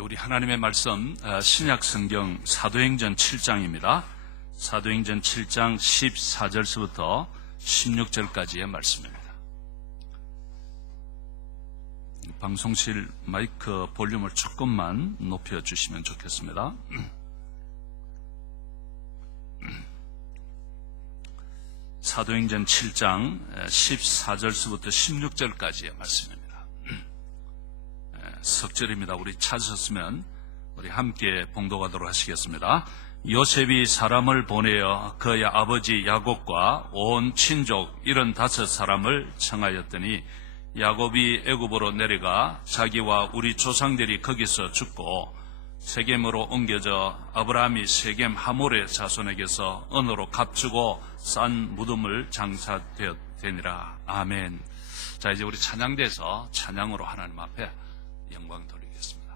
우리 하나님의 말씀 신약 성경 사도행전 7장입니다. 사도행전 7장 14절서부터 16절까지의 말씀입니다. 방송실 마이크 볼륨을 조금만 높여주시면 좋겠습니다. 사도행전 7장 14절서부터 16절까지의 말씀입니다. 석절입니다. 우리 찾으셨으면 우리 함께 봉독하도록 하시겠습니다. 요셉이 사람을 보내어 그의 아버지 야곱과 온 친족 75사람을 청하였더니 야곱이 애굽으로 내려가 자기와 우리 조상들이 거기서 죽고 세겜으로 옮겨져 아브라함이 세겜 하몰의 자손에게서 언어로 값주고 싼 무덤을 장사되니라. 아멘. 자, 이제 우리 찬양대에서 찬양으로 하나님 앞에 영광 돌리겠습니다.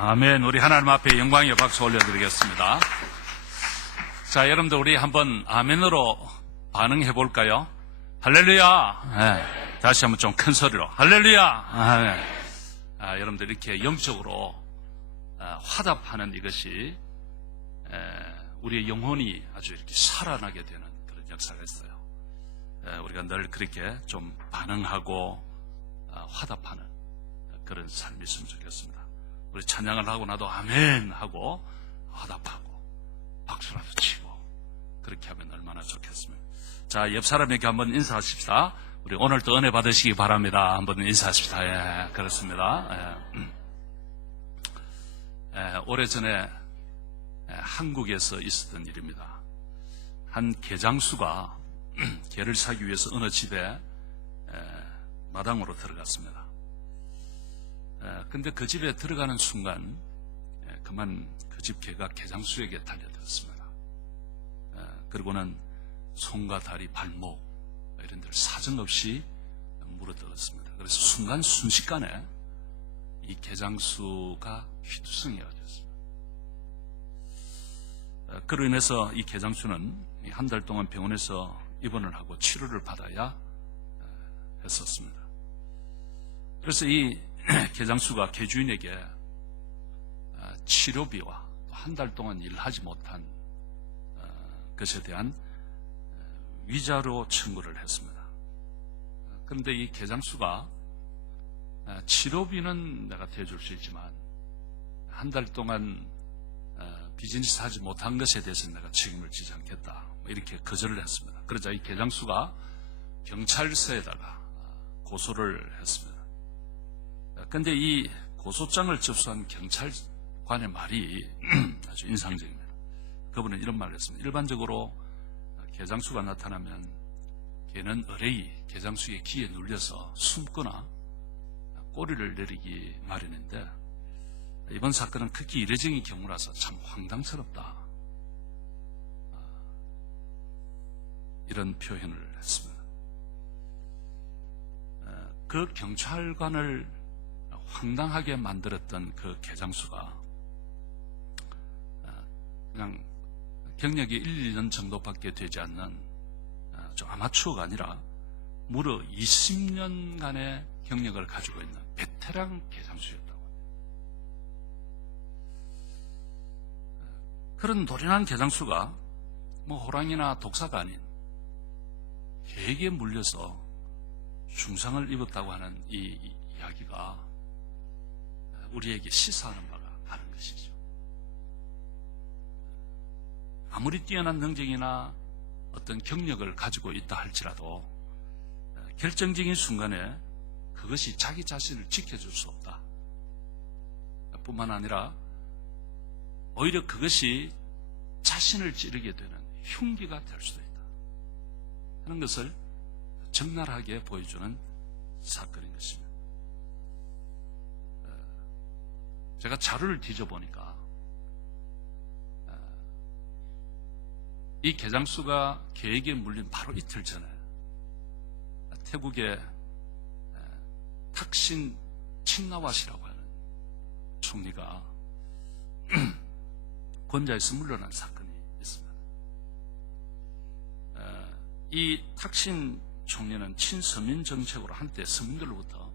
아멘. 우리 하나님 앞에 영광의 박수 올려드리겠습니다. 자, 여러분들 우리 한번 아멘으로 반응해 볼까요? 할렐루야. 네. 다시 한번 좀 큰 소리로 할렐루야. 네. 여러분들 이렇게 영적으로 화답하는 이것이 우리의 영혼이 아주 이렇게 살아나게 되는 그런 역사가 있어요. 우리가 늘 그렇게 좀 반응하고 화답하는 그런 삶이 있으면 좋겠습니다. 우리 찬양을 하고 나도 아멘 하고 화답하고 박수라도 치고 그렇게 하면 얼마나 좋겠습니까? 자, 옆 사람에게 한번 인사하십시다. 우리 오늘도 은혜 받으시기 바랍니다. 한번 인사하십시다. 예, 그렇습니다. 오래전에 한국에서 있었던 일입니다. 한 개장수가 개를 사기 위해서 어느 집에 마당으로 들어갔습니다. 근데 그 집에 들어가는 순간 그만 그 집 개가 개장수에게 달려들었습니다. 그리고는 손과 다리, 발목 이런 데를 사정없이 물어뜯었습니다. 그래서 순식간에 이 개장수가 휘투성이가 되었습니다. 그로 인해서 이 개장수는 한 달 동안 병원에서 입원을 하고 치료를 받아야 했었습니다. 그래서 이 개장수가 개주인에게 치료비와 한 달 동안 일하지 못한 것에 대한 위자료 청구를 했습니다. 그런데 이 계장수가 치료비는 내가 대줄 수 있지만 한 달 동안 비즈니스 하지 못한 것에 대해서는 내가 책임을 지지 않겠다, 이렇게 거절을 했습니다. 그러자 이 계장수가 경찰서에다가 고소를 했습니다. 그런데 이 고소장을 접수한 경찰관의 말이 아주 인상적입니다. 그분은 이런 말을 했습니다. 일반적으로 계장수가 나타나면 걔는 의뢰이 계장수의 기에 눌려서 숨거나 꼬리를 내리기 마련인데 이번 사건은 극히 이례적인 경우라서 참 황당스럽다, 이런 표현을 했습니다. 그 경찰관을 황당하게 만들었던 그 계장수가 그냥 경력이 1, 2년 정도밖에 되지 않는 좀 아마추어가 아니라 무려 20년간의 경력을 가지고 있는 베테랑 계장수였다고 합니다. 그런 노련한 계장수가 뭐 호랑이나 독사가 아닌 개에게 물려서 중상을 입었다고 하는 이 이야기가 우리에게 시사하는 바가 많은 것이죠. 아무리 뛰어난 능력이나 어떤 경력을 가지고 있다 할지라도 결정적인 순간에 그것이 자기 자신을 지켜줄 수 없다. 뿐만 아니라 오히려 그것이 자신을 찌르게 되는 흉기가 될 수도 있다 하는 것을 적나라하게 보여주는 사건인 것입니다. 제가 자료를 뒤져보니까 이 계장수가 개에게 물린 바로 이틀 전에 태국의 탁신 친나왓이라고 하는 총리가 권좌에서 물러난 사건이 있습니다. 이 탁신 총리는 친서민 정책으로 한때 서민들로부터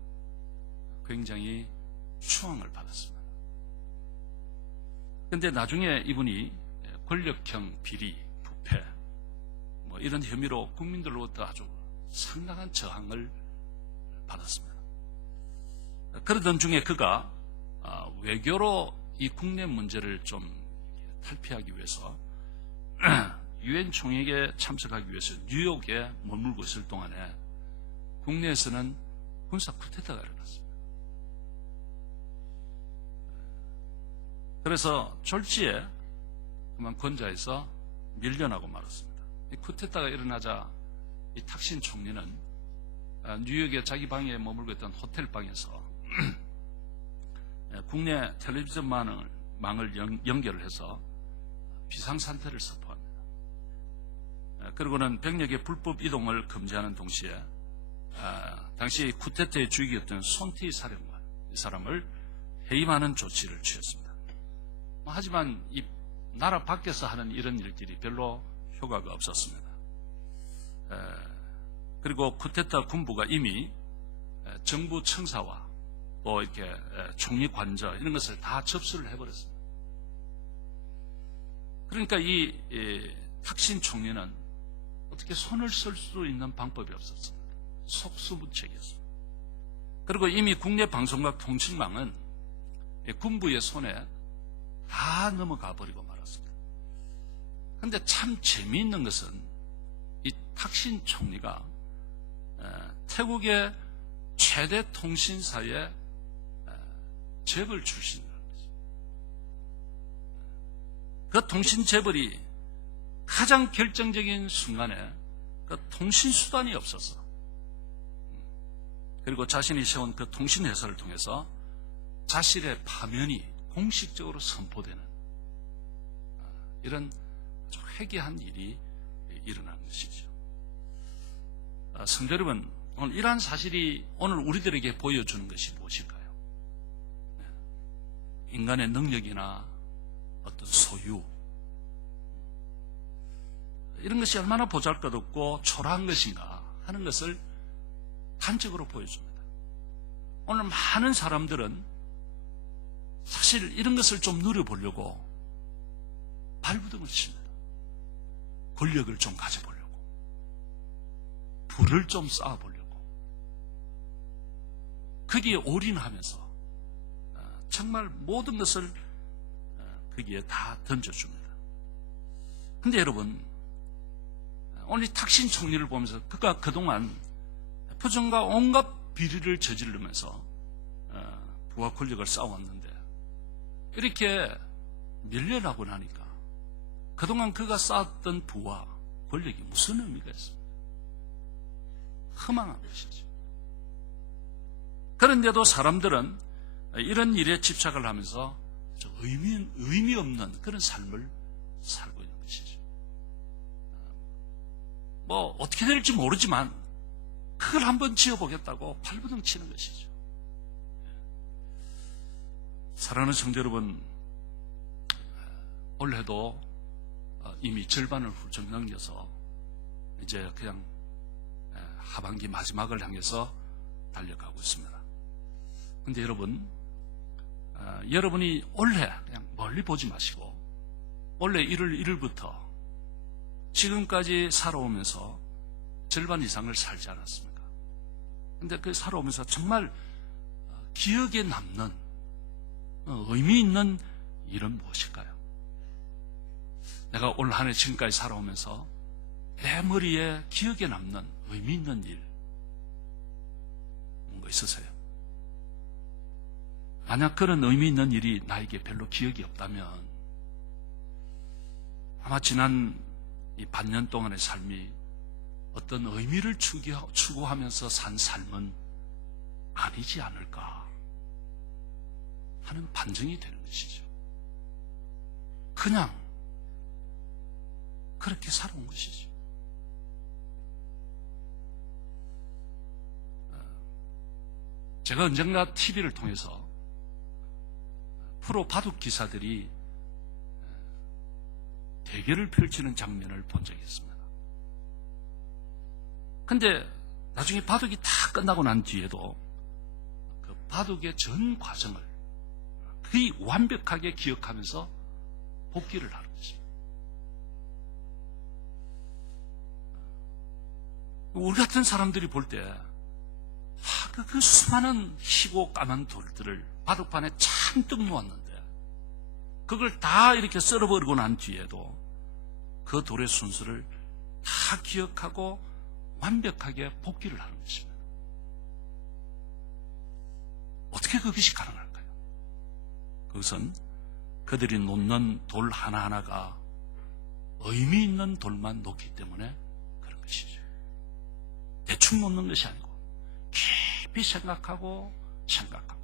굉장히 추앙을 받았습니다. 그런데 나중에 이분이 권력형 비리, 부패 뭐 이런 혐의로 국민들로부터 아주 상당한 저항을 받았습니다. 그러던 중에 그가 외교로 이 국내 문제를 좀 탈피하기 위해서 유엔 총회에 참석하기 위해서 뉴욕에 머물고 있을 동안에 국내에서는 군사 쿠데타가 일어났습니다. 그래서 졸지에 그만 권좌에서 밀려나고 말았습니다. 이 쿠데타가 일어나자 이 탁신 총리는 뉴욕에 자기 방에 머물고 있던 호텔 방에서 국내 텔레비전 망을 연결을 해서 비상상태를 선포합니다. 그리고는 병력의 불법 이동을 금지하는 동시에 당시 쿠데타의 주역이었던 손티 사령관, 이 사람을 해임하는 조치를 취했습니다. 하지만 이 나라 밖에서 하는 이런 일들이 별로 효과가 없었습니다. 그리고 쿠데타 군부가 이미 정부 청사와 또 이렇게 총리 관저 이런 것을 다 접수를 해버렸습니다. 그러니까 이 탁신 총리는 어떻게 손을 쓸 수 있는 방법이 없었습니다. 속수무책이었습니다. 그리고 이미 국내 방송과 통신망은 군부의 손에 다 넘어가 버리고 말았습니다. 그런데 참 재미있는 것은 이 탁신 총리가 태국의 최대 통신사의 재벌 출신이라는 거죠. 그 통신 재벌이 가장 결정적인 순간에 그 통신 수단이 없었어. 그리고 자신이 세운 그 통신 회사를 통해서 자신의 파면이 공식적으로 선포되는 이런 아주 회개한 일이 일어난 것이죠. 성도 여러분, 오늘 이러한 사실이 오늘 우리들에게 보여주는 것이 무엇일까요? 인간의 능력이나 어떤 소유, 이런 것이 얼마나 보잘것없고 초라한 것인가 하는 것을 단적으로 보여줍니다. 오늘 많은 사람들은 사실 사실 이런 것을 좀 누려보려고 발부둥을 칩니다. 권력을 좀 가져보려고, 부를 좀 쌓아보려고, 거기에 올인하면서 정말 모든 것을 거기에 다 던져줍니다. 근데 여러분, 오늘 탁신 총리를 보면서 그가 그동안 부정과 온갖 비리를 저지르면서 부와 권력을 쌓아왔는데 이렇게 밀려나고 나니까 그동안 그가 쌓았던 부와 권력이 무슨 의미가 있습니까? 허망한 것이죠. 그런데도 사람들은 이런 일에 집착을 하면서 의미 없는 그런 삶을 살고 있는 것이죠. 뭐 어떻게 될지 모르지만 그걸 한번 지어보겠다고 발버둥 치는 것이죠. 사랑하는 성도 여러분, 올해도 이미 절반을 훌쩍 넘겨서 이제 그냥 하반기 마지막을 향해서 달려가고 있습니다. 그런데 여러분, 여러분이 올해 그냥 멀리 보지 마시고 올해 1월 1일부터 지금까지 살아오면서 절반 이상을 살지 않았습니까? 그런데 그 살아오면서 정말 기억에 남는 의미 있는 일은 무엇일까요? 내가 올 한 해 지금까지 살아오면서 내 머리에 기억에 남는 의미 있는 일 뭔가 있으세요? 만약 그런 의미 있는 일이 나에게 별로 기억이 없다면 아마 지난 이 반년 동안의 삶이 어떤 의미를 추구하면서 산 삶은 아니지 않을까 하는 반증이 되는 것이죠. 그냥 그렇게 살아온 것이죠. 제가 언젠가 TV를 통해서 프로 바둑 기사들이 대결을 펼치는 장면을 본 적이 있습니다. 근데 나중에 바둑이 다 끝나고 난 뒤에도 그 바둑의 전 과정을 거의 완벽하게 기억하면서 복기를 하는 것입니다. 우리 같은 사람들이 볼 때 그 수많은 희고 까만 돌들을 바둑판에 잔뜩 놓았는데 그걸 다 이렇게 썰어버리고 난 뒤에도 그 돌의 순서를 다 기억하고 완벽하게 복기를 하는 것입니다. 어떻게 그것이 가능할까요? 그것은 그들이 놓는 돌 하나하나가 의미 있는 돌만 놓기 때문에 그런 것이죠. 대충 놓는 것이 아니고 깊이 생각하고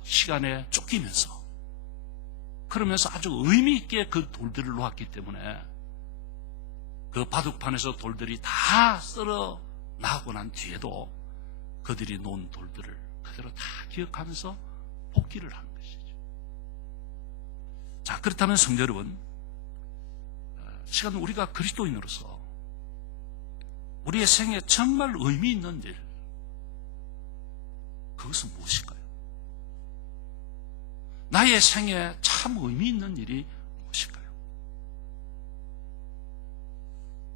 시간에 쫓기면서 그러면서 아주 의미 있게 그 돌들을 놓았기 때문에 그 바둑판에서 돌들이 다 썰어 나가고 난 뒤에도 그들이 놓은 돌들을 그대로 다 기억하면서 복기를 하는 것이죠. 자, 그렇다면 성도 여러분, 시간 우리가 그리스도인으로서 우리의 생에 정말 의미 있는 일, 그것은 무엇일까요? 나의 생에 참 의미 있는 일이 무엇일까요?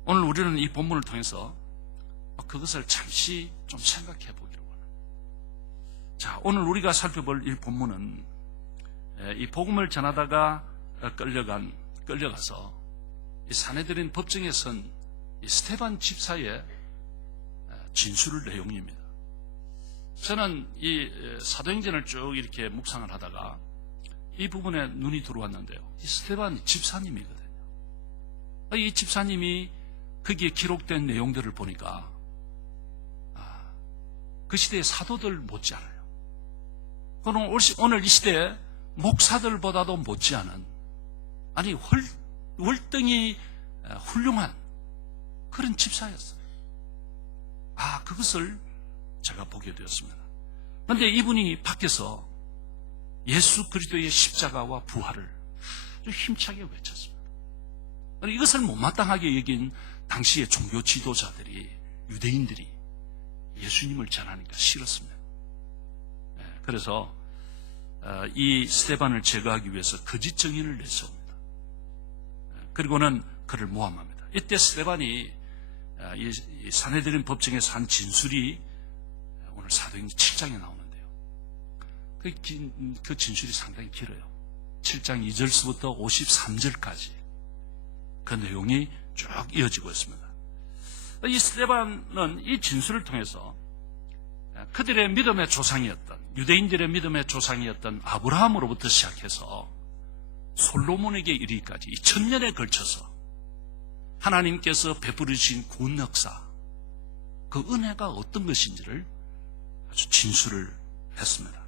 오늘 우리는 이 본문을 통해서 그것을 잠시 좀 생각해 보기로 원합니다. 자, 오늘 우리가 살펴볼 이 본문은 이 복음을 전하다가 끌려가서 이 사내들인 법정에 선 이 스데반 집사의 진술 내용입니다. 저는 이 사도행전을 쭉 이렇게 묵상을 하다가 이 부분에 눈이 들어왔는데요. 이 스데반 집사님이거든요. 이 집사님이 거기에 기록된 내용들을 보니까 그 시대의 사도들 못지않아요. 그럼 오늘 이 시대의 목사들보다도 못지않은, 아니 월등히 훌륭한 그런 집사였어요. 그것을 제가 보게 되었습니다. 그런데 이분이 밖에서 예수 그리스도의 십자가와 부활을 아주 힘차게 외쳤습니다. 이것을 못마땅하게 여긴 당시의 종교 지도자들이, 유대인들이 예수님을 전하니까 싫었습니다. 그래서 이 스데반을 제거하기 위해서 거짓 증인을 내세웁니다. 그리고는 그를 모함합니다. 이때 스데반이 이 산헤드린 법정에서 한 진술이 오늘 사도행전 7장에 나오는데요. 그 진술이 상당히 길어요. 7장 2절서부터 53절까지 그 내용이 쭉 이어지고 있습니다. 이 스데반은 이 진술을 통해서 그들의 믿음의 조상이었던, 유대인들의 믿음의 조상이었던 아브라함으로부터 시작해서 솔로몬에게 이르기까지 2000년에 걸쳐서 하나님께서 베풀으신 구원 역사, 그 은혜가 어떤 것인지를 아주 진술을 했습니다.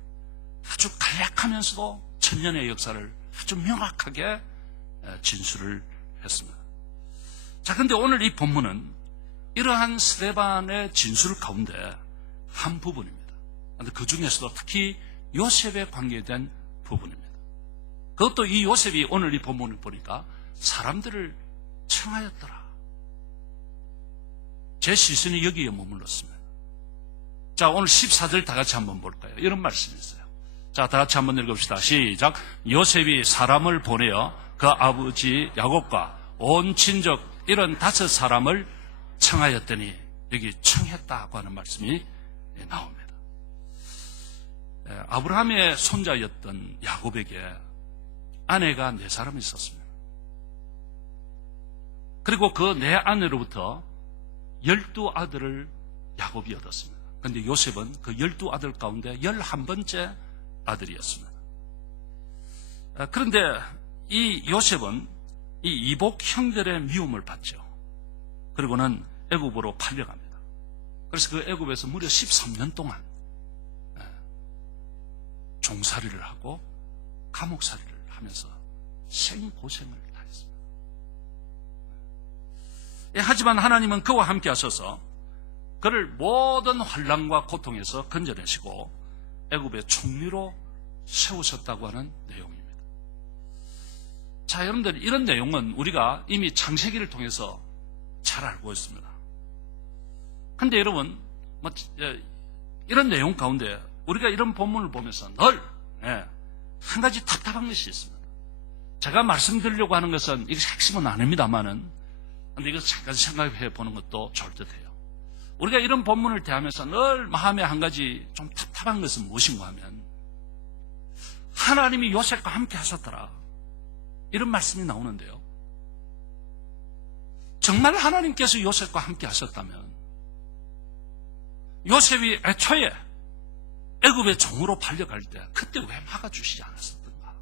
아주 간략하면서도 1000년의 역사를 아주 명확하게 진술을 했습니다. 자, 그런데 오늘 이 본문은 이러한 스데반의 진술 가운데 한 부분입니다. 그런데 그 중에서도 특히 요셉에 관계된 부분입니다. 그것도 이 요셉이 오늘 이 본문을 보니까 사람들을 청하였더라. 제 시선이 여기에 머물렀습니다. 자, 오늘 14절 다 같이 한번 볼까요? 이런 말씀이 있어요. 자, 다 같이 한번 읽읍시다. 시작. 요셉이 사람을 보내어 그 아버지 야곱과 온 친족 이런 5사람을 청하였더니, 여기 청했다고 하는 말씀이 나옵니다. 아브라함의 손자였던 야곱에게 아내가 4사람이 있었습니다. 그리고 그 4아내로부터 12아들을 야곱이 얻었습니다. 그런데 요셉은 그 12아들 가운데 11번째 아들이었습니다. 그런데 이 요셉은 이 이복 형들의 미움을 받죠. 그리고는 애굽으로 팔려갑니다. 그래서 그 애굽에서 무려 13년 동안 종살이를 하고 감옥살이를 하면서 생고생을 다했습니다. 하지만 하나님은 그와 함께 하셔서 그를 모든 환난과 고통에서 건져내시고 애굽의 총리로 세우셨다고 하는 내용입니다. 자, 여러분들, 이런 내용은 우리가 이미 창세기를 통해서 잘 알고 있습니다. 그런데 여러분, 이런 내용 가운데 우리가 이런 본문을 보면서 늘 한 가지 답답한 것이 있습니다. 제가 말씀드리려고 하는 것은 이게 핵심은 아닙니다만은, 근데 이거 잠깐 생각해 보는 것도 좋을 듯해요. 우리가 이런 본문을 대하면서 늘 마음에 한 가지 좀 답답한 것은 무엇인가 하면, 하나님이 요셉과 함께 하셨더라, 이런 말씀이 나오는데요. 정말 하나님께서 요셉과 함께 하셨다면 요셉이 애초에 애굽의 종으로 팔려갈 때 그때 왜 막아주시지 않았었던가?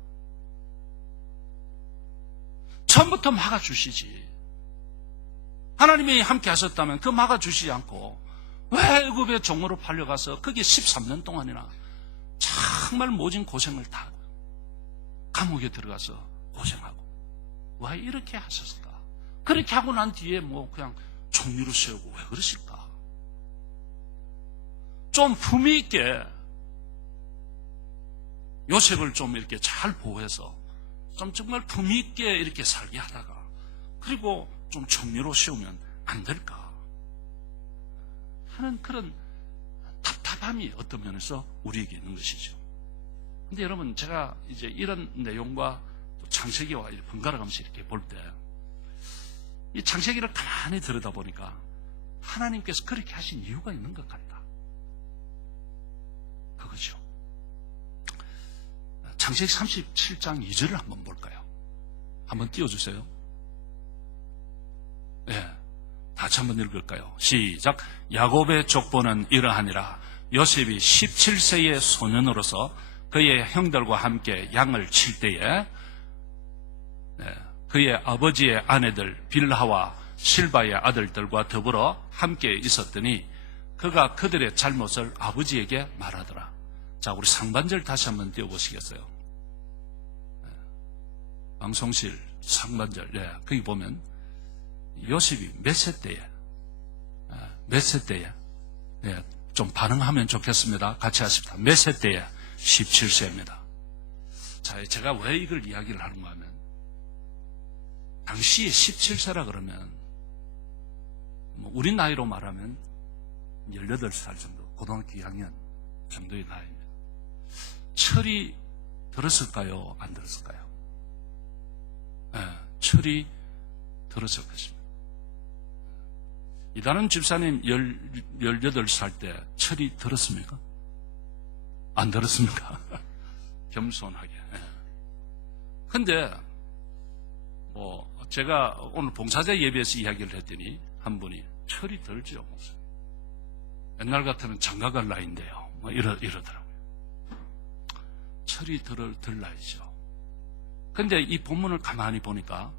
처음부터 막아주시지. 하나님이 함께 하셨다면 그 막아주시지 않고 왜 애굽의 종으로 팔려가서 거기에 13년 동안이나 정말 모진 고생을 다 하고 감옥에 들어가서 고생하고 왜 이렇게 하셨을까? 그렇게 하고 난 뒤에 그냥 총리로 세우고 왜 그러실까? 좀 품위 있게 요셉을 좀 이렇게 잘 보호해서 좀 정말 품위 있게 이렇게 살게 하다가 그리고 좀 총리로 세우면 안 될까 하는 그런 답답함이 어떤 면에서 우리에게 있는 것이죠. 근데 여러분, 제가 이제 이런 내용과 또 창세기와 번갈아 가면서 이렇게 볼 때 이 창세기를 가만히 들여다보니까 하나님께서 그렇게 하신 이유가 있는 것 같다. 그거죠. 창세기 37장 2절을 한번 볼까요? 한번 띄워주세요. 예, 다시 한번 읽을까요? 시작. 야곱의 족보는 이러하니라. 요셉이 17세의 소년으로서 그의 형들과 함께 양을 칠 때에 그의 아버지의 아내들 빌하와 실바의 아들들과 더불어 함께 있었더니 그가 그들의 잘못을 아버지에게 말하더라. 자, 우리 상반절 다시 한번 띄워보시겠어요? 방송실 상반절. 거기 보면 요셉이 몇 세 때에 좀 반응하면 좋겠습니다. 같이 하십니다. 몇 세 때에? 17세입니다. 자, 제가 왜 이걸 이야기를 하는가 하면 당시에 17세라 그러면 우리 나이로 말하면 18살 정도, 고등학교 2학년 정도의 나이입니다. 철이 들었을까요? 안 들었을까요? 철이 들었을 것입니다. 이다른 집사님 18살 때 철이 들었습니까? 안 들었습니까? 겸손하게. 근데 제가 오늘 봉사자 예배에서 이야기를 했더니 한 분이 철이 들죠, 목사님. 옛날 같으면 장가갈 나이인데요. 이러더라고요. 철이 들 나이죠. 근데 이 본문을 가만히 보니까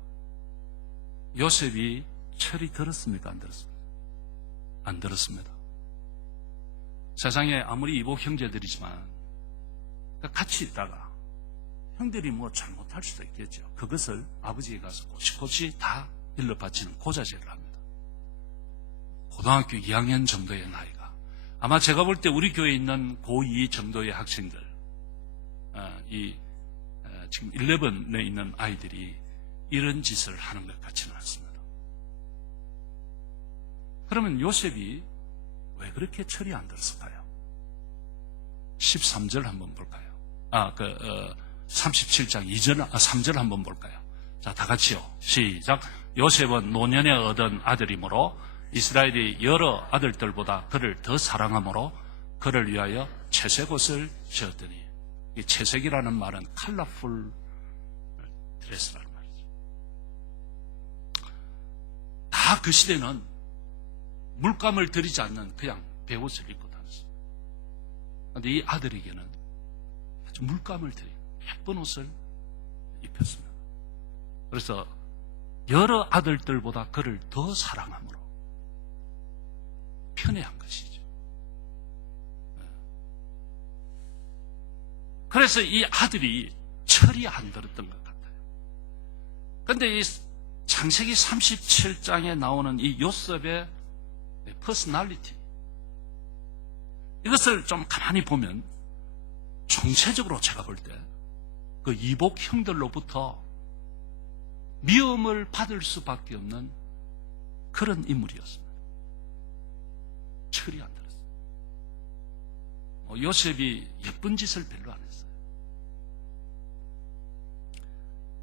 요셉이 철이 들었습니까? 안 들었습니까? 안 들었습니다. 세상에 아무리 이복 형제들이지만 같이 있다가 형들이 뭐 잘못할 수도 있겠죠. 그것을 아버지에 가서 꼬치꼬치 다 일러 바치는 고자질을 합니다. 고등학교 2학년 정도의 나이가. 아마 제가 볼 때 우리 교회에 있는 고2 정도의 학생들, 지금 11에 있는 아이들이 이런 짓을 하는 것 같지는 않습니다. 그러면 요셉이 왜 그렇게 철이 안 들었을까요? 13절 한번 볼까요? 37장 3절 한번 볼까요? 자, 다 같이요. 시작. 요셉은 노년에 얻은 아들이므로 이스라엘이 여러 아들들보다 그를 더 사랑하므로 그를 위하여 채색 옷을 지었더니, 이 채색이라는 말은 컬러풀 드레스라는 말이죠. 다 그 시대는 물감을 들이지 않는 그냥 베옷을 입고 다녔어요. 그런데 이 아들에게는 아주 물감을 들인 예쁜 옷을 입혔습니다. 그래서 여러 아들들보다 그를 더 사랑함으로 편애한 것이죠. 그래서 이 아들이 철이 안 들었던 것 같아요. 그런데 이 창세기 37장에 나오는 이 요셉의 퍼스널리티, 이것을 좀 가만히 보면 총체적으로 제가 볼 때 그 이복 형들로부터 미움을 받을 수밖에 없는 그런 인물이었습니다. 철이 안 들었어요. 요셉이 예쁜 짓을 별로 안 했어요.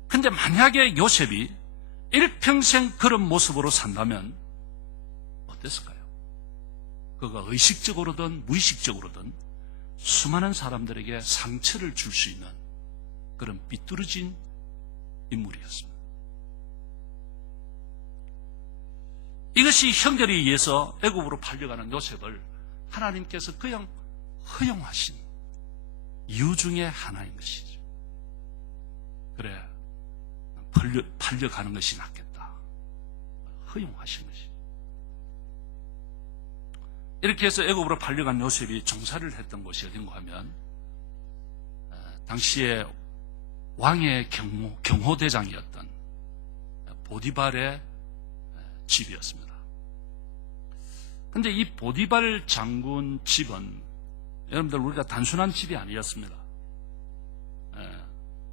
근데 만약에 요셉이 일평생 그런 모습으로 산다면 어땠을까요? 그가 의식적으로든 무의식적으로든 수많은 사람들에게 상처를 줄 수 있는 그런 삐뚤어진 인물이었습니다. 이것이 형들에 의해서 애굽으로 팔려가는 요셉을 하나님께서 그냥 허용하신 이유 중에 하나인 것이죠. 그래, 팔려가는 것이 낫겠다. 허용하신 것이죠. 이렇게 해서 애굽으로 팔려간 요셉이 종사를 했던 곳이 어딘가 하면 당시에 왕의 경호대장이었던 보디발의 집이었습니다. 그런데 이 보디발 장군 집은 여러분들 우리가 단순한 집이 아니었습니다.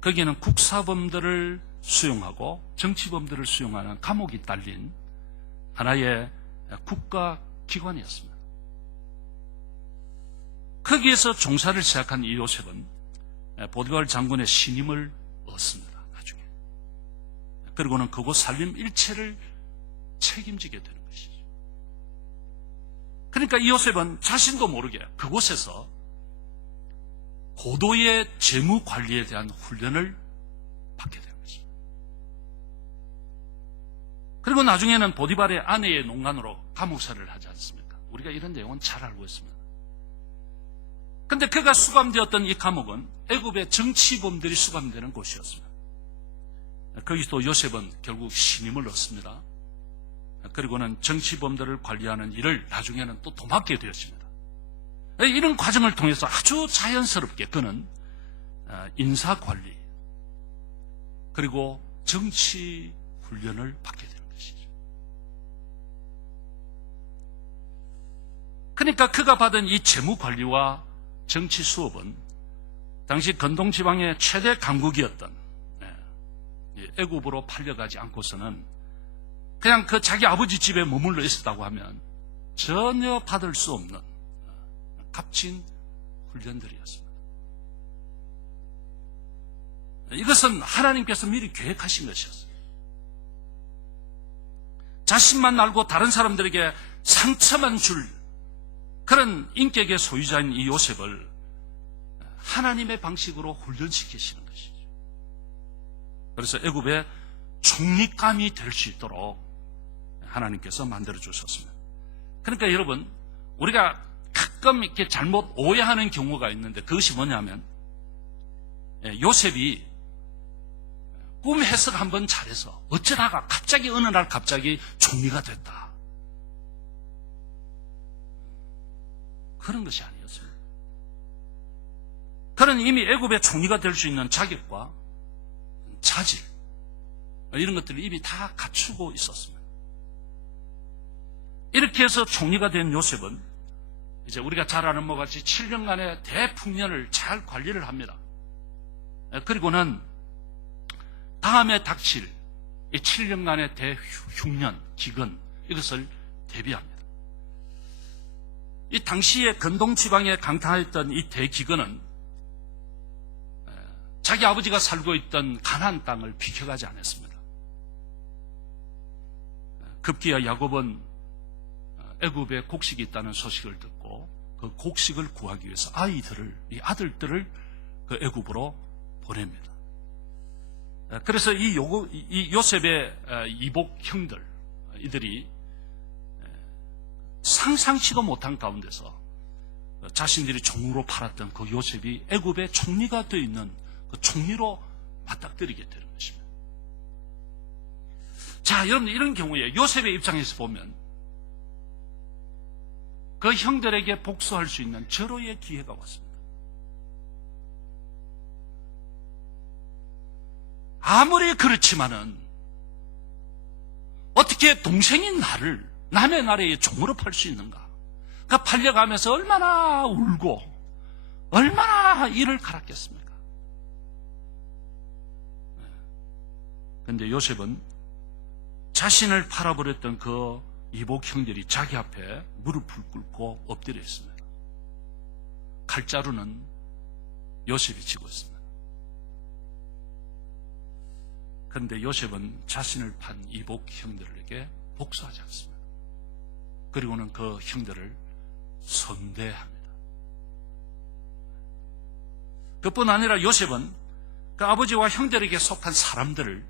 거기에는 국사범들을 수용하고 정치범들을 수용하는 감옥이 딸린 하나의 국가기관이었습니다. 거기에서 종사를 시작한 이 요셉은 보디발 장군의 신임을 얻습니다. 나중에. 그리고는 그곳 살림 일체를 책임지게 되는 것이죠. 그러니까 이 요셉은 자신도 모르게 그곳에서 고도의 재무 관리에 대한 훈련을 받게 되는 것입니다. 그리고 나중에는 보디발의 아내의 농간으로 감옥살이를 하지 않습니까? 우리가 이런 내용은 잘 알고 있습니다. 그런데 그가 수감되었던 이 감옥은 애굽의 정치범들이 수감되는 곳이었습니다. 거기서 요셉은 결국 신임을 얻습니다. 그리고는 정치범들을 관리하는 일을 나중에는 또 도맡게 되었습니다. 이런 과정을 통해서 아주 자연스럽게 그는 인사관리 그리고 정치 훈련을 받게 되는 것이죠. 그러니까 그가 받은 이 재무관리와 정치 수업은 당시 건동지방의 최대 강국이었던 애굽으로 팔려가지 않고서는 그냥 그 자기 아버지 집에 머물러 있었다고 하면 전혀 받을 수 없는 값진 훈련들이었습니다. 이것은 하나님께서 미리 계획하신 것이었어요. 자신만 알고 다른 사람들에게 상처만 줄 그런 인격의 소유자인 이 요셉을 하나님의 방식으로 훈련시키시는 것이죠. 그래서 애굽의 총리감이 될 수 있도록 하나님께서 만들어 주셨습니다. 그러니까 여러분, 우리가 가끔 이렇게 잘못 오해하는 경우가 있는데 그것이 뭐냐면 요셉이 꿈 해석 한번 잘해서 어쩌다가 갑자기 어느 날 갑자기 총리가 됐다. 그런 것이 아니었습니다. 그는 이미 애굽의 총리가 될 수 있는 자격과 자질 이런 것들을 이미 다 갖추고 있었습니다. 이렇게 해서 총리가 된 요셉은 이제 우리가 잘 아는 것 같이 7년간의 대풍년을 잘 관리를 합니다. 그리고는 다음에 닥칠 이 7년간의 대흉년, 기근 이것을 대비합니다. 이 당시에 근동 지방에 강타했던 이 대기근은 자기 아버지가 살고 있던 가나안 땅을 비켜가지 않았습니다. 급기야 야곱은 애굽에 곡식이 있다는 소식을 듣고 그 곡식을 구하기 위해서 이 아들들을 그 애굽으로 보냅니다. 그래서 이 요셉의 이복 형들 이들이 상상치도 못한 가운데서 자신들이 종으로 팔았던 그 요셉이 애굽의 총리가 되어 있는 그 총리로 맞닥뜨리게 되는 것입니다. 자, 여러분 이런 경우에 요셉의 입장에서 보면 그 형들에게 복수할 수 있는 절호의 기회가 왔습니다. 아무리 그렇지만은 어떻게 동생인 나를 남의 나라에 종으로 팔 수 있는가? 그러니까 팔려가면서 얼마나 울고 얼마나 이를 갈았겠습니까? 그런데 요셉은 자신을 팔아버렸던 그 이복 형들이 자기 앞에 무릎을 꿇고 엎드려 있습니다. 칼자루는 요셉이 쥐고 있습니다. 그런데 요셉은 자신을 판 이복 형들에게 복수하지 않습니다. 그리고는 그 형들을 선대합니다. 그뿐 아니라 요셉은 그 아버지와 형들에게 속한 사람들을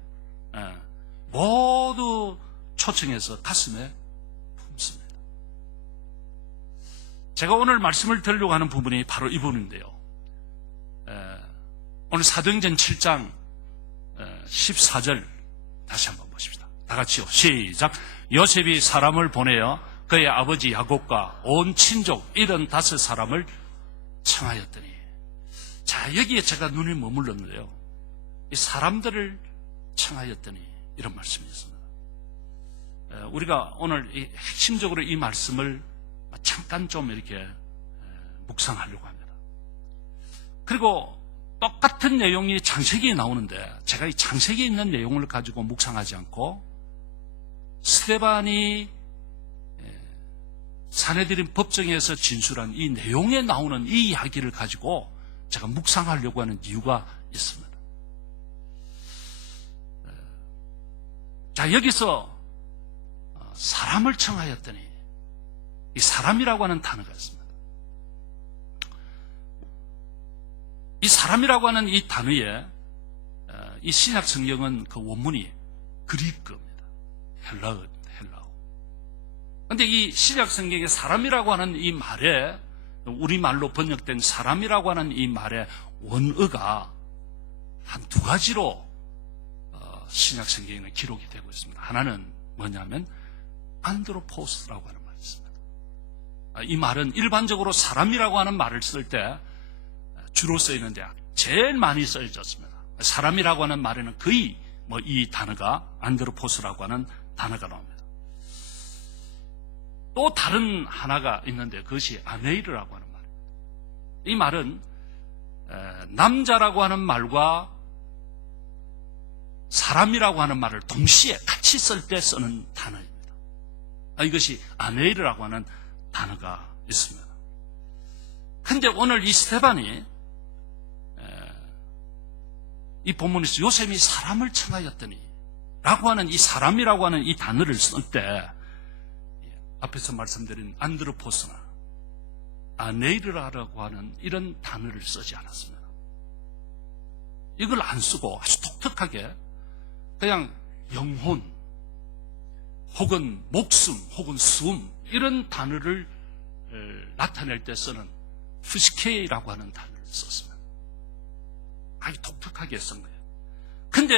모두 초청해서 가슴에 품습니다. 제가 오늘 말씀을 드리려고 하는 부분이 바로 이 부분인데요. 오늘 사도행전 7장 14절 다시 한번 보십시다. 다 같이요. 시작. 요셉이 사람을 보내어 그의 아버지 야곱과 온 친족 75사람을 청하였더니. 자, 여기에 제가 눈이 머물렀는데요. 이 사람들을 청하였더니 이런 말씀이 있습니다. 우리가 오늘 핵심적으로 이 말씀을 잠깐 좀 이렇게 묵상하려고 합니다. 그리고 똑같은 내용이 창세기에 나오는데 제가 이 창세기에 있는 내용을 가지고 묵상하지 않고 스데반이 사내들인 법정에서 진술한 이 내용에 나오는 이 이야기를 가지고 제가 묵상하려고 하는 이유가 있습니다. 자, 여기서 사람을 청하였더니 이 사람이라고 하는 단어가 있습니다. 이 사람이라고 하는 이 단어에 이 신약 성경은 그 원문이 그리스어입니다. 헬라어. 그런데 이 신약 성경의 사람이라고 하는 이 말에 우리말로 번역된 사람이라고 하는 이 말의 원어가 한 두 가지로 신약 성경에는 기록이 되고 있습니다. 하나는 뭐냐면 안드로포스라고 하는 말이 있습니다. 이 말은 일반적으로 사람이라고 하는 말을 쓸 때 주로 쓰이는데 제일 많이 쓰여졌습니다. 사람이라고 하는 말에는 거의 이 단어가 안드로포스라고 하는 단어가 나옵니다. 또 다른 하나가 있는데 그것이 아네이르라고 하는 말입니다. 이 말은 남자라고 하는 말과 사람이라고 하는 말을 동시에 같이 쓸 때 쓰는 단어입니다. 이것이 아네이르라고 하는 단어가 있습니다. 그런데 오늘 이 스데반이 이 본문에서 요셉이 사람을 청하였더니 라고 하는 이 사람이라고 하는 이 단어를 쓸 때 앞에서 말씀드린 안드로포스나 아네이르라고 하는 이런 단어를 쓰지 않았습니다. 이걸 안 쓰고 아주 독특하게 그냥 영혼 혹은 목숨 혹은 숨 이런 단어를 나타낼 때 쓰는 푸시케이라고 하는 단어를 썼습니다. 아주 독특하게 쓴 거예요. 근데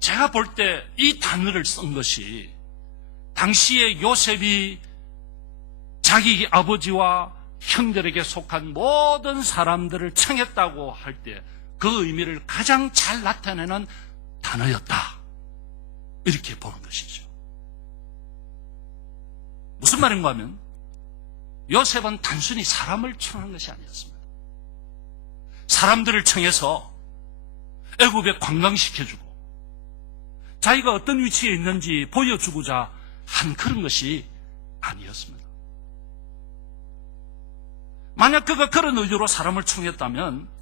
제가 볼 때 이 단어를 쓴 것이 당시에 요셉이 자기 아버지와 형들에게 속한 모든 사람들을 청했다고 할 때 그 의미를 가장 잘 나타내는 단어였다. 이렇게 보는 것이죠. 무슨 말인가 하면 요셉은 단순히 사람을 청한 것이 아니었습니다. 사람들을 청해서 애굽에 관광시켜주고 자기가 어떤 위치에 있는지 보여주고자 한 그런 것이 아니었습니다. 만약 그가 그런 의도로 사람을 청했다면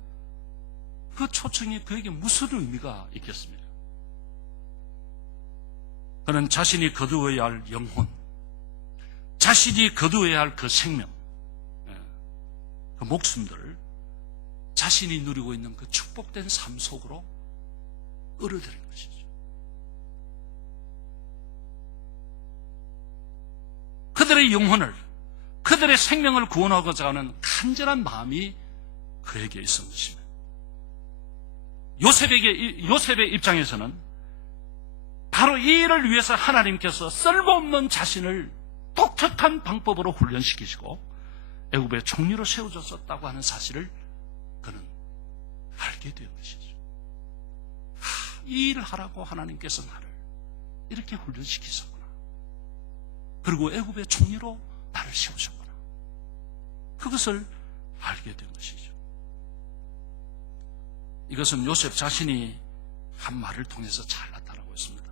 그 초청이 그에게 무슨 의미가 있겠습니까? 그는 자신이 거두어야 할 영혼, 자신이 거두어야 할 그 생명, 그 목숨들을 자신이 누리고 있는 그 축복된 삶 속으로 끌어들인 것이죠. 그들의 영혼을, 그들의 생명을 구원하고자 하는 간절한 마음이 그에게 있었던 것입니다. 요셉의 입장에서는 바로 이 일을 위해서 하나님께서 쓸모없는 자신을 독특한 방법으로 훈련시키시고 애굽의 총리로 세워졌었다고 하는 사실을 그는 알게 된 것이죠. 이 일을 하라고 하나님께서 나를 이렇게 훈련시키셨구나. 그리고 애굽의 총리로 나를 세우셨구나. 그것을 알게 된 것이죠. 이것은 요셉 자신이 한 말을 통해서 잘 나타나고 있습니다.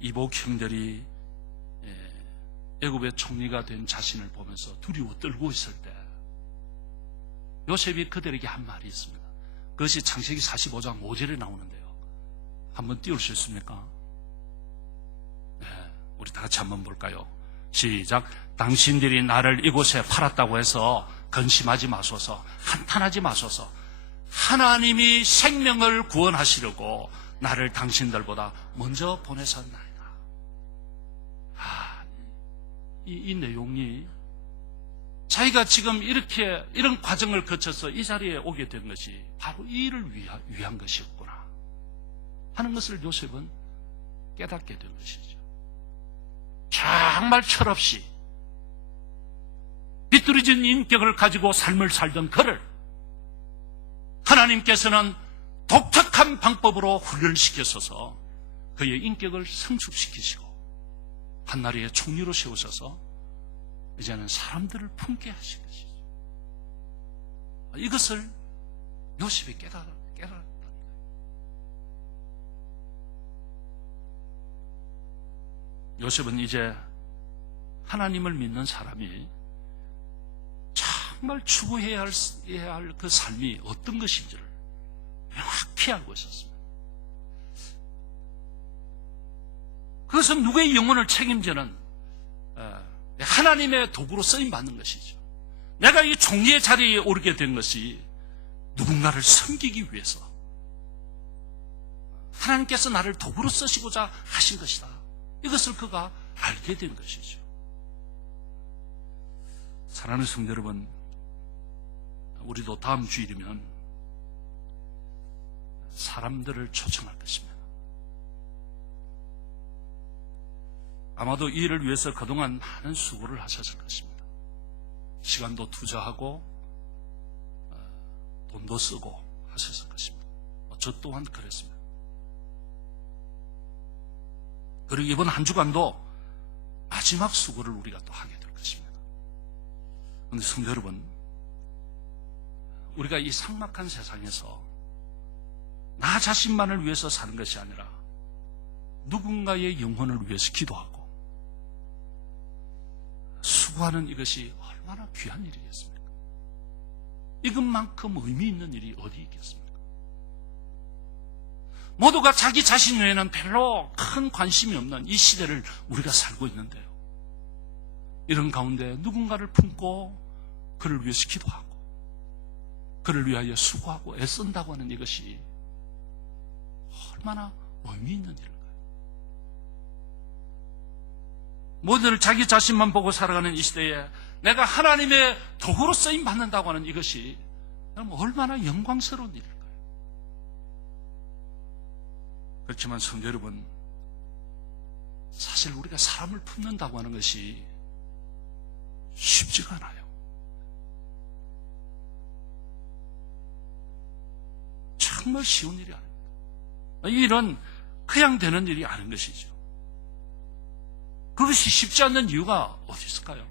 이복 형들이 애굽의 총리가 된 자신을 보면서 두려워 떨고 있을 때 요셉이 그들에게 한 말이 있습니다. 그것이 창세기 45장 5절에 나오는데요. 한번 띄울 수 있습니까? 네, 우리 다 같이 한번 볼까요? 시작. 당신들이 나를 이곳에 팔았다고 해서 근심하지 마소서, 한탄하지 마소서. 하나님이 생명을 구원하시려고 나를 당신들보다 먼저 보내셨나이다. 이 내용이 자기가 지금 이런 과정을 거쳐서 이 자리에 오게 된 것이 바로 이 일을 위한 것이었구나 하는 것을 요셉은 깨닫게 된 것이죠. 정말 철없이 비뚤어진 인격을 가지고 삶을 살던 그를 하나님께서는 독특한 방법으로 훈련시켜서 그의 인격을 성숙시키시고 한나라의 총리로 세우셔서 이제는 사람들을 품게 하신 것이죠. 이것을 요셉이 깨달았다는 거예요. 요셉은 이제 하나님을 믿는 사람이 정말 추구해야 할 그 삶이 어떤 것인지를 명확히 알고 있었습니다. 그것은 누구의 영혼을 책임지는 하나님의 도구로 쓰임받는 것이죠. 내가 이 총리의 자리에 오르게 된 것이 누군가를 섬기기 위해서 하나님께서 나를 도구로 쓰시고자 하신 것이다. 이것을 그가 알게 된 것이죠. 사랑하는 성도 여러분, 우리도 다음 주일이면 사람들을 초청할 것입니다. 아마도 이 일을 위해서 그동안 많은 수고를 하셨을 것입니다. 시간도 투자하고 돈도 쓰고 하셨을 것입니다. 저 또한 그랬습니다. 그리고 이번 한 주간도 마지막 수고를 우리가 또 하게 될 것입니다. 그런데 성도 여러분, 우리가 이 삭막한 세상에서 나 자신만을 위해서 사는 것이 아니라 누군가의 영혼을 위해서 기도하고 수고하는 이것이 얼마나 귀한 일이겠습니까? 이것만큼 의미 있는 일이 어디 있겠습니까? 모두가 자기 자신 외에는 별로 큰 관심이 없는 이 시대를 우리가 살고 있는데요. 이런 가운데 누군가를 품고 그를 위해서 기도하고 그를 위하여 수고하고 애쓴다고 하는 이것이 얼마나 의미 있는 일일까요? 모두들 자기 자신만 보고 살아가는 이 시대에 내가 하나님의 도구로 쓰임 받는다고 하는 이것이 얼마나 영광스러운 일일까요? 그렇지만 성도 여러분, 사실 우리가 사람을 품는다고 하는 것이 쉽지가 않아요. 정말 쉬운 일이 아닙니다. 이 일은 그냥 되는 일이 아닌 것이죠. 그것이 쉽지 않는 이유가 어디 있을까요?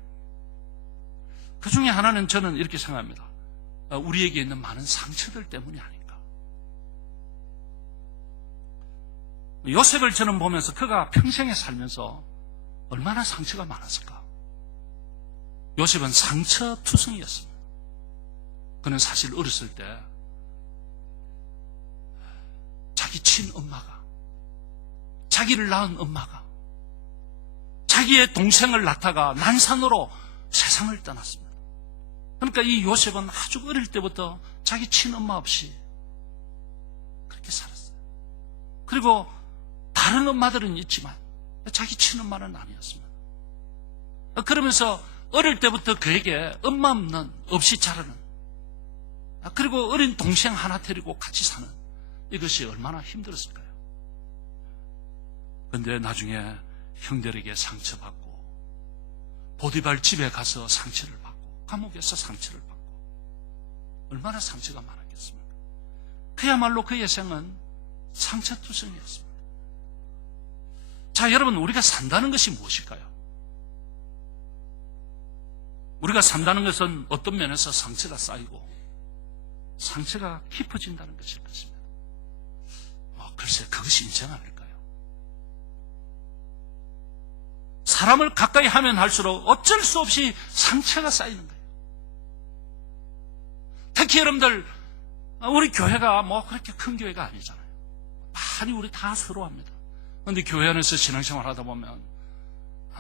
그 중에 하나는 저는 이렇게 생각합니다. 우리에게 있는 많은 상처들 때문이 아닌가. 요셉을 저는 보면서 그가 평생에 살면서 얼마나 상처가 많았을까. 요셉은 상처투성이었습니다. 그는 사실 어렸을 때 자기 친엄마가, 자기를 낳은 엄마가 자기의 동생을 낳다가 난산으로 세상을 떠났습니다. 그러니까 이 요셉은 아주 어릴 때부터 자기 친엄마 없이 그렇게 살았어요. 그리고 다른 엄마들은 있지만 자기 친엄마는 아니었습니다. 그러면서 어릴 때부터 그에게 엄마 없이 자라는, 그리고 어린 동생 하나 데리고 같이 사는, 이것이 얼마나 힘들었을까요? 그런데 나중에 형들에게 상처받고 보디발 집에 가서 상처를 받고 감옥에서 상처를 받고 얼마나 상처가 많았겠습니까? 그야말로 그의 생은 상처투성이었습니다. 자, 여러분, 우리가 산다는 것이 무엇일까요? 우리가 산다는 것은 어떤 면에서 상처가 쌓이고 상처가 깊어진다는 것일 것입니다. 글쎄, 그것이 인생 아닐까요? 사람을 가까이 하면 할수록 어쩔 수 없이 상처가 쌓이는 거예요. 특히 여러분들, 우리 교회가 그렇게 큰 교회가 아니잖아요. 많이 우리 다 서로 합니다. 그런데 교회 안에서 신앙생활 하다 보면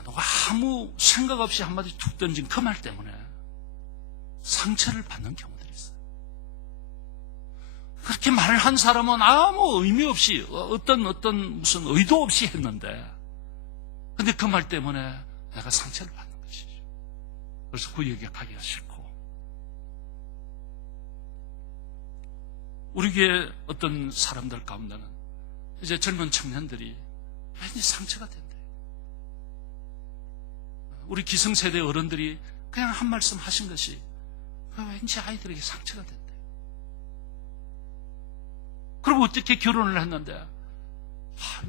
누가 아무 생각 없이 한마디 툭 던진 그 말 때문에 상처를 받는 경우들이 있어요. 그렇게 말을 한 사람은 아무 의미 없이 어떤 무슨 의도 없이 했는데, 근데 그 말 때문에 내가 상처를 받는 것이죠. 그래서 그 얘기가 가기가 싫고, 우리 교회 어떤 사람들 가운데는 이제 젊은 청년들이 왠지 상처가 된대. 우리 기성세대 어른들이 그냥 한 말씀 하신 것이 왠지 아이들에게 상처가 된대. 그리고 어떻게 결혼을 했는데,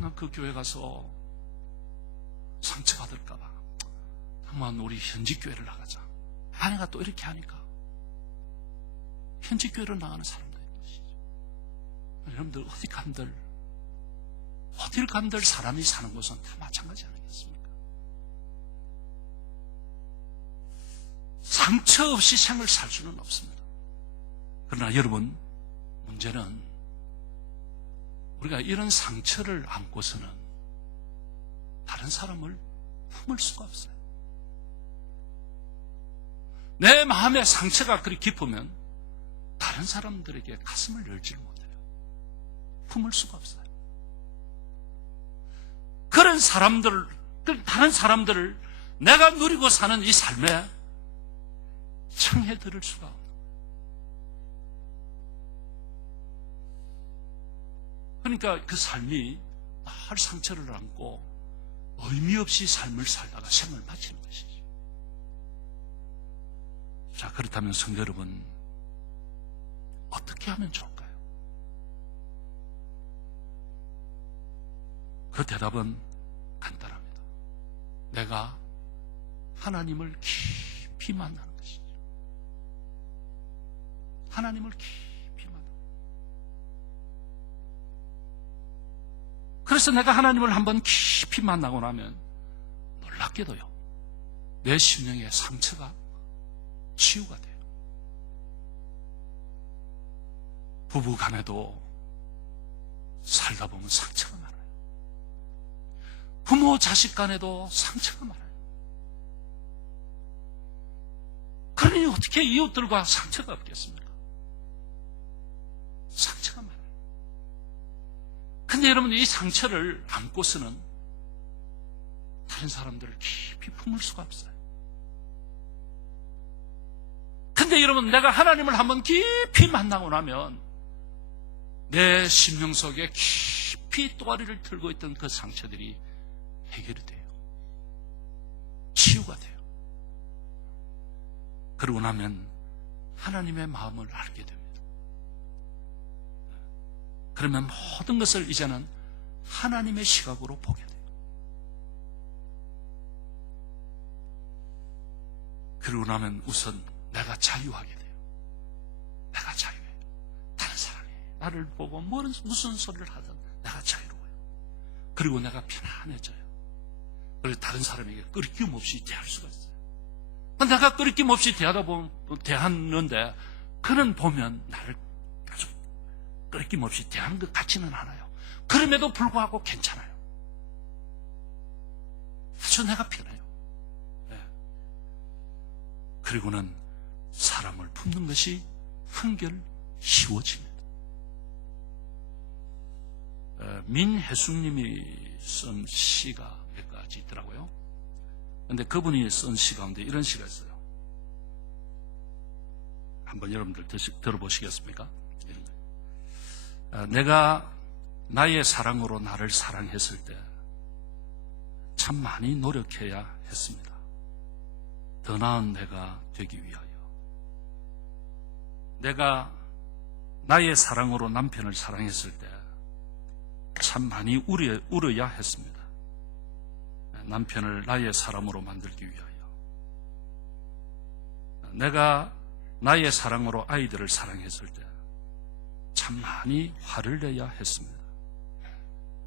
난 그 교회 가서 상처받을까봐 한번 우리 현직교회를 나가자. 아내가 또 이렇게 하니까 현직교회로 나가는 사람도 있는 것이죠. 여러분들, 어딜 간들 사람이 사는 곳은 다 마찬가지 아니겠습니까? 상처 없이 생을 살 수는 없습니다. 그러나 여러분, 문제는 우리가 이런 상처를 안고서는 다른 사람을 품을 수가 없어요. 내 마음에 상처가 그리 깊으면 다른 사람들에게 가슴을 열지를 못해요. 품을 수가 없어요. 그런 다른 사람들을 내가 누리고 사는 이 삶에 청해 들을 수가 없는 거예요. 그러니까 그 삶이 늘 상처를 안고 의미 없이 삶을 살다가 생을 마치는 것이죠. 자, 그렇다면 성도 여러분, 어떻게 하면 좋을까요? 그 대답은 간단합니다. 내가 하나님을 깊이 만나는 것이죠. 하나님을 깊이 만나는. 그래서 내가 하나님을 한번 깊이 만나고 나면 놀랍게도요, 내 심령의 상처가 치유가 돼요. 부부 간에도 살다 보면 상처가 많아요. 부모 자식 간에도 상처가 많아요. 그러니 어떻게 이웃들과 상처가 없겠습니까? 상처가 많아요. 근데 여러분, 이 상처를 안고서는 다른 사람들을 깊이 품을 수가 없어요. 근데 여러분, 내가 하나님을 한번 깊이 만나고 나면 내 심령 속에 깊이 또아리를 틀고 있던 그 상처들이 해결이 돼요. 치유가 돼요. 그러고 나면 하나님의 마음을 알게 됩니다. 그러면 모든 것을 이제는 하나님의 시각으로 보게 돼요. 그러고 나면 우선 내가 자유하게 돼요. 내가 자유해요. 다른 사람이 나를 보고 무슨 소리를 하든 내가 자유로워요. 그리고 내가 편안해져요. 그래서 다른 사람에게 끄리낌 없이 대할 수가 있어요. 내가 끄리낌 없이 대하는데 그는 보면 나를 아주 끄리낌 없이 대한 것 같지는 않아요. 그럼에도 불구하고 괜찮아요. 아주 내가 편해요. 네. 그리고는 사람을 품는 것이 한결 쉬워집니다. 민혜숙님이 쓴 시가 몇 가지 있더라고요. 그런데 그분이 쓴 시 가운데 이런 시가 있어요. 한번 여러분들 들어보시겠습니까? 내가 나의 사랑으로 나를 사랑했을 때 참 많이 노력해야 했습니다. 더 나은 내가 되기 위하여. 내가 나의 사랑으로 남편을 사랑했을 때 참 많이 울어야 했습니다. 남편을 나의 사람으로 만들기 위하여. 내가 나의 사랑으로 아이들을 사랑했을 때 참 많이 화를 내야 했습니다.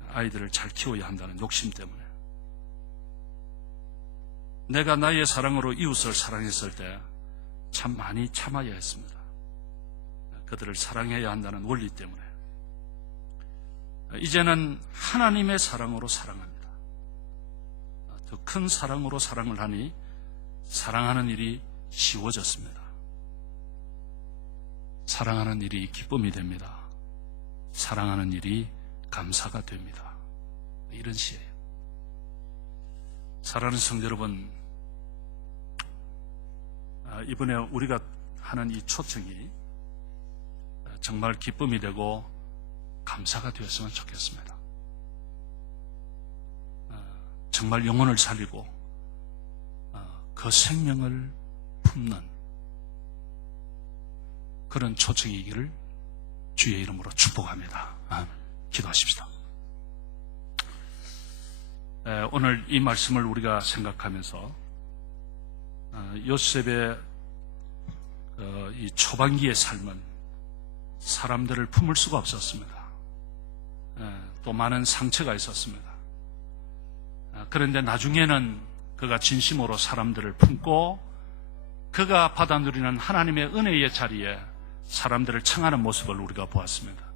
아이들을 잘 키워야 한다는 욕심 때문에. 내가 나의 사랑으로 이웃을 사랑했을 때 참 많이 참아야 했습니다. 그들을 사랑해야 한다는 원리 때문에. 이제는 하나님의 사랑으로 사랑합니다. 더 큰 사랑으로 사랑을 하니 사랑하는 일이 쉬워졌습니다. 사랑하는 일이 기쁨이 됩니다. 사랑하는 일이 감사가 됩니다. 이런 시예요. 사랑하는 성도 여러분, 이번에 우리가 하는 이 초청이 정말 기쁨이 되고 감사가 되었으면 좋겠습니다. 정말 영혼을 살리고 그 생명을 품는 그런 초청이기를 주의 이름으로 축복합니다. 기도하십시다. 오늘 이 말씀을 우리가 생각하면서 요셉의 이 초반기의 삶은 사람들을 품을 수가 없었습니다. 또 많은 상처가 있었습니다. 그런데 나중에는 그가 진심으로 사람들을 품고 그가 받아 누리는 하나님의 은혜의 자리에 사람들을 청하는 모습을 우리가 보았습니다.